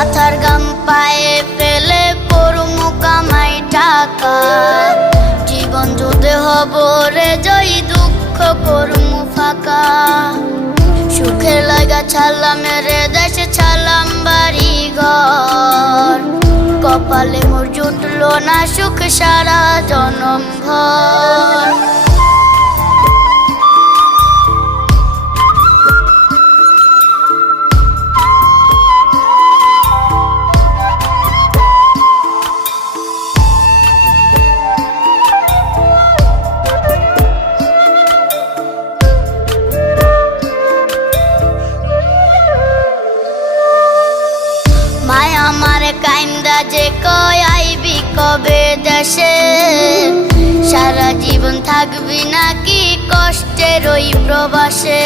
মাথার গাম পায়ে ফেলে করমু কামাই টাকা, জীবন যুদ্ধে হব রে জয়, দুঃখ করমু ফাঁকা। সুখের লাগা ছাড়লাম রে দেশে, ছাড়লাম বাড়ি ঘর, কপালে মোর জুটলো না সুখ সারা জনম ভর। মায়া মারে কাইন্দা যে কয় আইবি কবে দেশে, সারা জীবন থাকবি নাকি কষ্টের ওই প্রবাসে।